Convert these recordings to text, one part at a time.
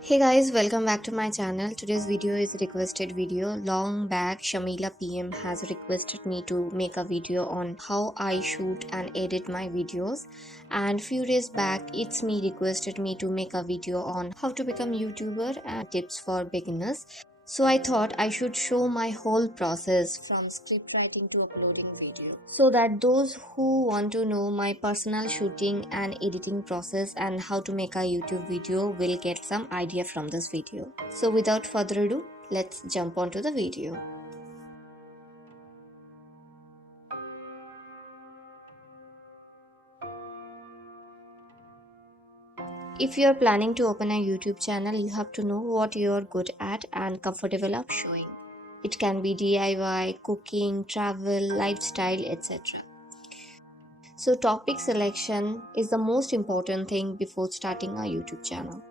Hey guys, welcome back to my channel. Today's video is a requested video. Long back, Shamila PM has requested me to make a video on how I shoot and edit my videos. And few days back, it's me requested me to make a video on how to become YouTuber and tips for beginners. So I thought I should show my whole process from script writing to uploading video so that those who want to know my personal shooting and editing process and how to make a YouTube video will get some idea from this video. So without further ado, let's jump onto the video. If you are planning to open a YouTube channel, you have to know what you are good at and comfortable of showing. It can be DIY, cooking, travel, lifestyle, etc. So topic selection is the most important thing before starting a YouTube channel.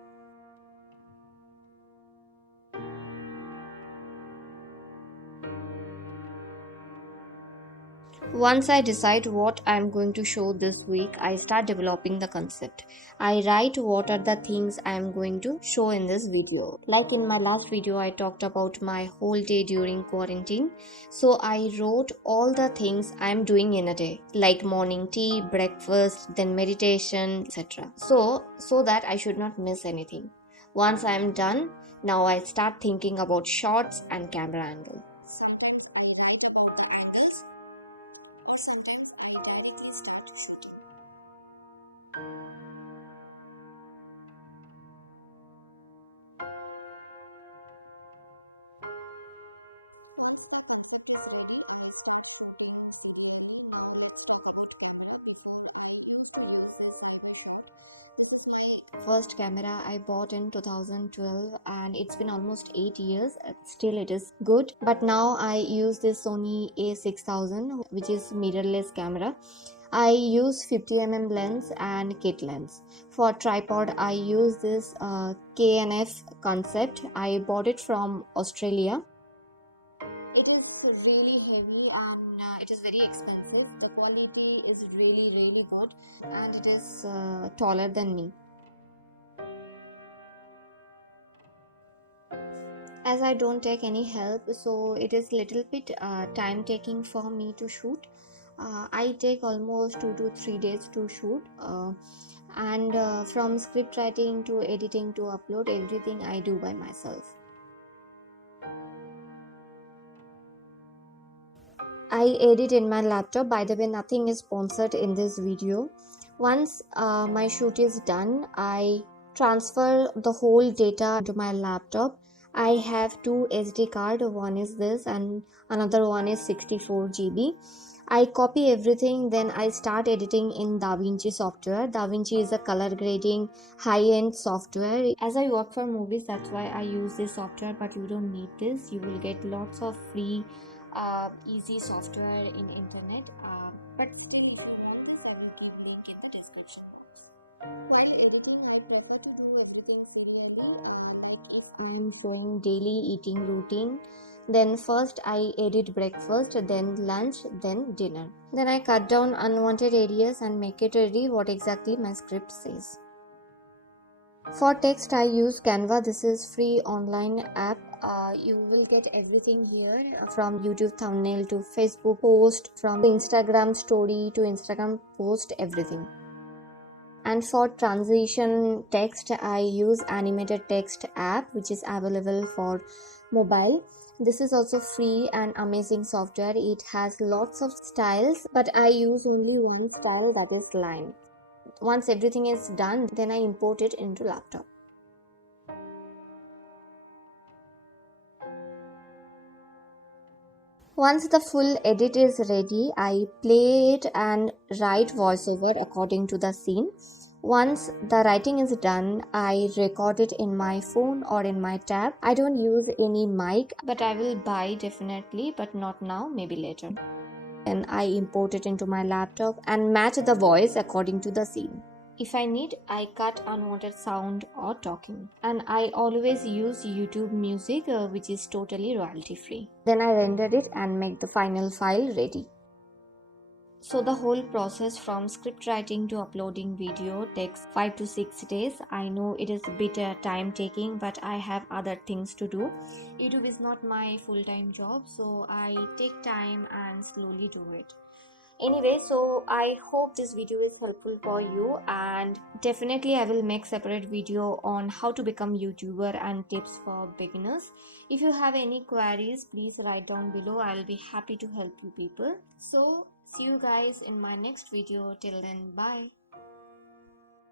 Once I decide what I am going to show this week, I start developing the concept. I write what are the things I am going to show in this video. Like in my last video, I talked about my whole day during quarantine. So I wrote all the things I am doing in a day, like morning tea, breakfast, then meditation, etc. So that I should not miss anything. Once I am done, now I start thinking about shots and camera angle. Sometimes I write about the angles, or sometimes I directly start shooting. Once the concept is ready, I start shooting serially. Now let's talk about camera. Before, I used to use this Cybershot. This is my first camera I bought in 2012 and it's been almost 8 years. Still it is good. But now I use this Sony a6000, which is mirrorless camera. I use 50mm lens and kit lens. For tripod, I use this KNF concept. I bought it from Australia. It is really heavy and it is very expensive. The quality is really good and it is taller than me. As I don't take any help, so it is little bit time taking for me to shoot. I take almost 2 to 3 days to shoot, and from script writing to editing to upload, everything I do by myself. I edit in my laptop. By the way, nothing is sponsored in this video. Once my shoot is done, I transfer the whole data to my laptop. I have two SD card. One is this and another one is 64 GB. I copy everything, then I start editing in DaVinci software. DaVinci is a color grading high-end software. As I work for movies, that's why I use this software, but you don't need this. You will get lots of free easy software in internet, but still if you want this, I will give link in the description box. While editing, I prefer to do everything serially, like if I am showing daily eating routine, then first I edit breakfast, then lunch, then dinner. Then I cut down unwanted areas and make it ready what exactly my script says. For text, I use Canva. This is free online app. You will get everything here, from YouTube thumbnail to Facebook post, from Instagram story to Instagram post, everything. And for transition text, I use animated text app, which is available for mobile. This is also free and amazing software. It has lots of styles, but I use only one style, that is line. Once everything is done, then I import it into laptop. Once the full edit is ready, I play it and write voiceover according to the scene. Once the writing is done, I record it in my phone or in my tab. I don't use any mic, but I will buy definitely, but not now, maybe later. And I import it into my laptop and match the voice according to the scene. If I need, I cut unwanted sound or talking. And I always use YouTube Music, which is totally royalty free. Then I render it and make the final file ready. So the whole process from script writing to uploading video takes 5 to 6 days. I know it is a bit time taking, but I have other things to do. YouTube is not my full-time job, so I take time and slowly do it. Anyway, so I hope this video is helpful for you, and definitely I will make separate video on how to become YouTuber and tips for beginners. If you have any queries, please write down below. I'll be happy to help you people. So see you guys in my next video. Till then, bye.